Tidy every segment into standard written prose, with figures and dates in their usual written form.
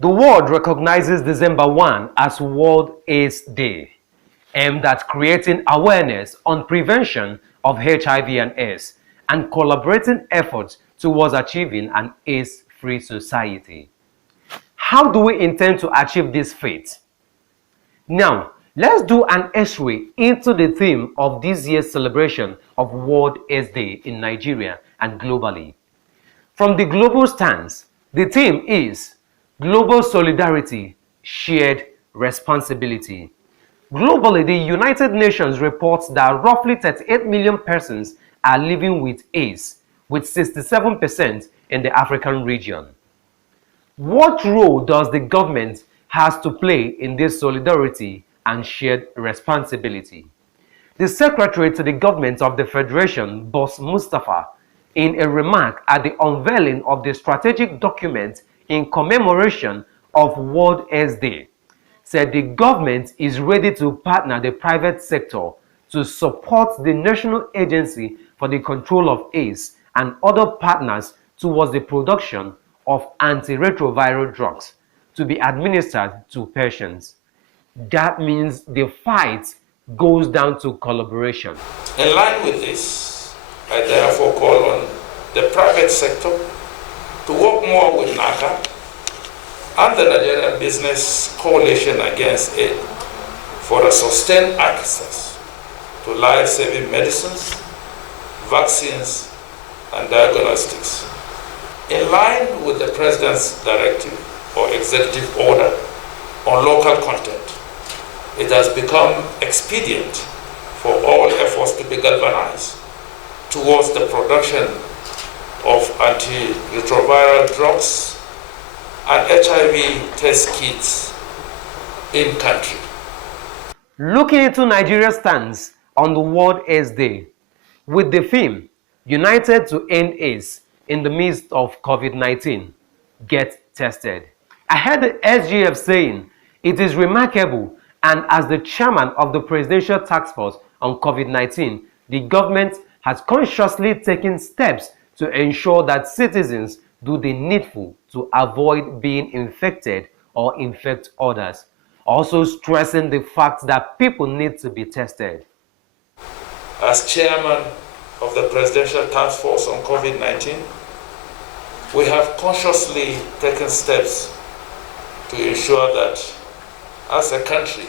The world recognizes December 1 as World AIDS Day, aimed at creating awareness on prevention of HIV and AIDS and collaborating efforts towards achieving an AIDS-free society. How do we intend to achieve this feat? Now, let's do an x-ray into the theme of this year's celebration of World AIDS Day in Nigeria and globally. From the global stance, the theme is Global Solidarity, Shared Responsibility. Globally, the United Nations reports that roughly 38 million persons are living with AIDS, with 67% in the African region. What role does the government have to play in this solidarity and shared responsibility? The Secretary to the Government of the Federation, Boss Mustafa, in a remark at the unveiling of the strategic document in commemoration of World AIDS Day, said the government is ready to partner the private sector to support the National Agency for the Control of AIDS and other partners towards the production of antiretroviral drugs to be administered to patients. That means the fight goes down to collaboration. In line with this, I therefore call on the private sector to work more with NACA and the Nigerian Business Coalition Against AIDS for a sustained access to life-saving medicines, vaccines, and diagnostics. In line with the President's directive or executive order on local content, it has become expedient for all efforts to be galvanized towards the production of antiretroviral drugs and HIV test kits in country. Looking into Nigeria's stance on the World AIDS Day, with the theme United to End AIDS in the midst of COVID-19, get tested. I heard the SGF saying it is remarkable, and as the chairman of the Presidential Task Force on COVID-19, the government has consciously taken steps to ensure that citizens do the needful to avoid being infected or infect others, also stressing the fact that people need to be tested. As chairman of the Presidential Task Force on COVID-19, we have consciously taken steps to ensure that as a country,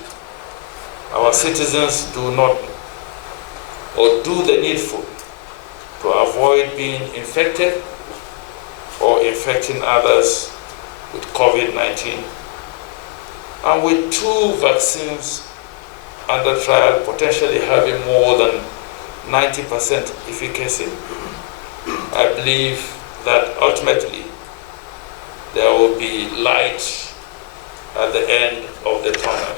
our citizens do not or do the needful to avoid being infected or infecting others with COVID-19. And with 2 vaccines under trial potentially having more than 90% efficacy, I believe that ultimately there will be light at the end of the tunnel.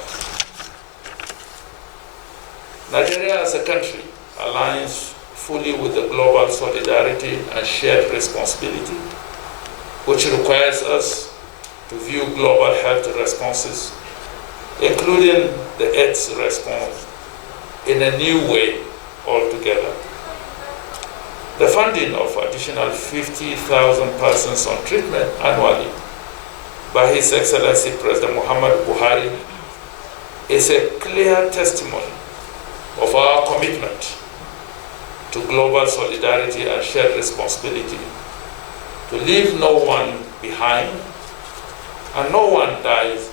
Nigeria as a country aligns fully with the global solidarity and shared responsibility, which requires us to view global health responses, including the AIDS response, in a new way altogether. The funding of additional 50,000 persons on treatment annually by His Excellency President Muhammad Buhari is a clear testimony of our commitment to global solidarity and shared responsibility, to leave no one behind and no one dies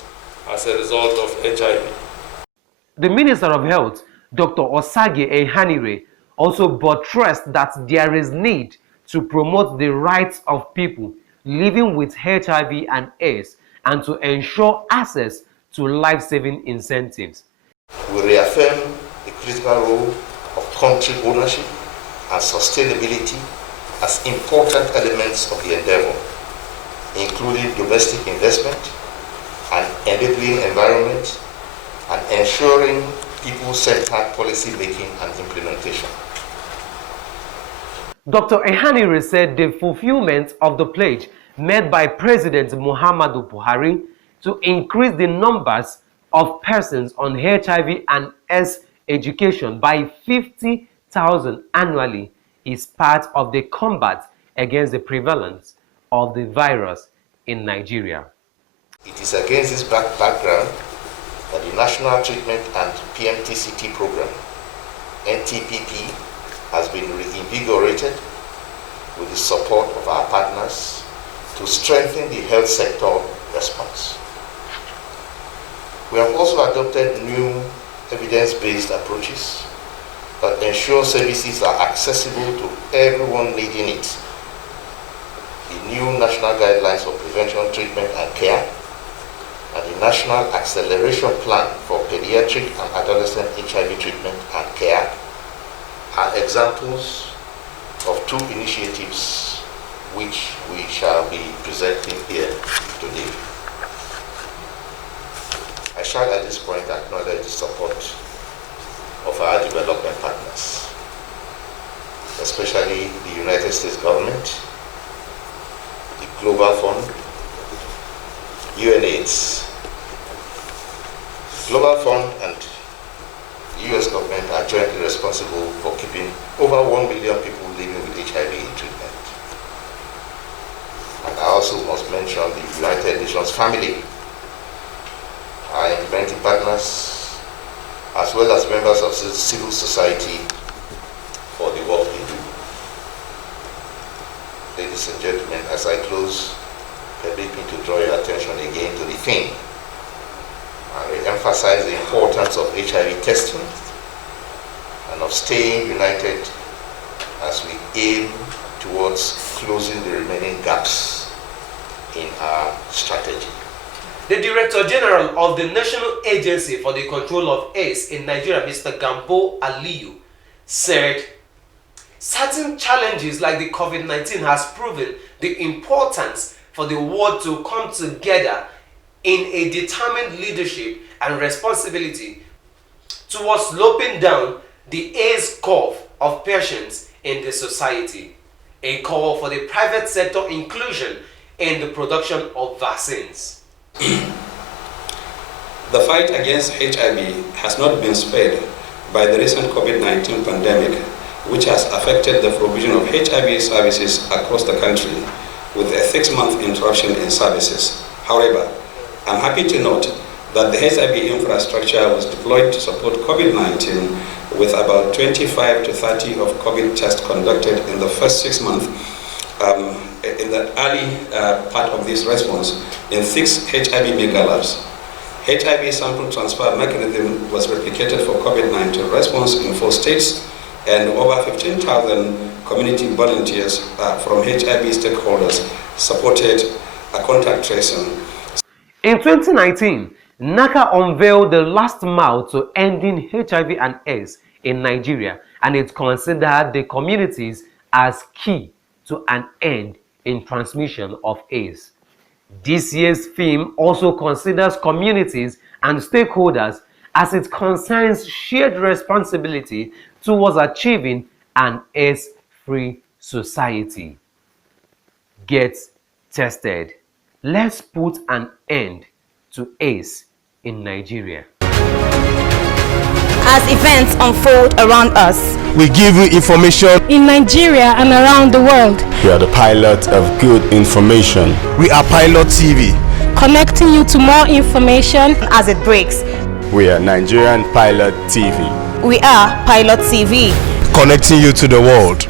as a result of HIV. The Minister of Health, Dr. Osage Ehanire, also buttressed that there is need to promote the rights of people living with HIV and AIDS and to ensure access to life-saving incentives. We reaffirm the critical role of country ownership and sustainability as important elements of the endeavor, including domestic investment, an enabling environment, and ensuring people-centered policy making and implementation. Dr. Ehanire said the fulfillment of the pledge made by President Muhammadu Buhari to increase the numbers of persons on HIV and AIDS education by 50,000 annually is part of the combat against the prevalence of the virus in Nigeria. It is against this background that the National Treatment and PMTCT Program, NTPP, has been reinvigorated with the support of our partners to strengthen the health sector response. We have also adopted new evidence-based approaches that ensure services are accessible to everyone needing it. The new National Guidelines for Prevention, Treatment and Care and the National Acceleration Plan for Pediatric and Adolescent HIV Treatment and Care are examples of two initiatives which we shall be presenting here today. I shall at this point acknowledge the support of our development partners, especially the United States government, the Global Fund, UNAIDS. Global Fund and the US government are jointly responsible for keeping over 1 million people living with HIV in treatment. And I also must mention the United Nations family, our implementing partners, as well as members of civil society for the work they do. Ladies and gentlemen, as I close, permit me to draw your attention again to the theme and re-emphasize the importance of HIV testing and of staying united as we aim towards closing the remaining gaps in our strategy. The Director General of the National Agency for the Control of AIDS in Nigeria, Mr. Gambo Aliyu, said certain challenges like the COVID-19 has proven the importance for the world to come together in a determined leadership and responsibility towards sloping down the AIDS curve of patients in the society. A call for the private sector inclusion in the production of vaccines. The fight against HIV has not been spared by the recent COVID-19 pandemic, which has affected the provision of HIV services across the country with a 6-month interruption in services. However, I'm happy to note that the HIV infrastructure was deployed to support COVID-19 with about 25 to 30 of COVID tests conducted in the first 6 months. In the early part of this response in 6 HIV mega labs. HIV sample transfer mechanism was replicated for COVID-19 response in 4 states, and over 15,000 community volunteers from HIV stakeholders supported a contact tracing. In 2019, NACA unveiled the last mile to ending HIV and AIDS in Nigeria, and it considered the communities as key to an end in transmission of AIDS. This year's theme also considers communities and stakeholders as it concerns shared responsibility towards achieving an AIDS-free society. Get tested. Let's put an end to AIDS in Nigeria. As events unfold around us, we give you information in Nigeria and around the world. We are the pilot of good information. We are Pilot TV, connecting you to more information as it breaks. We are Nigerian Pilot TV. We are Pilot TV, connecting you to the world.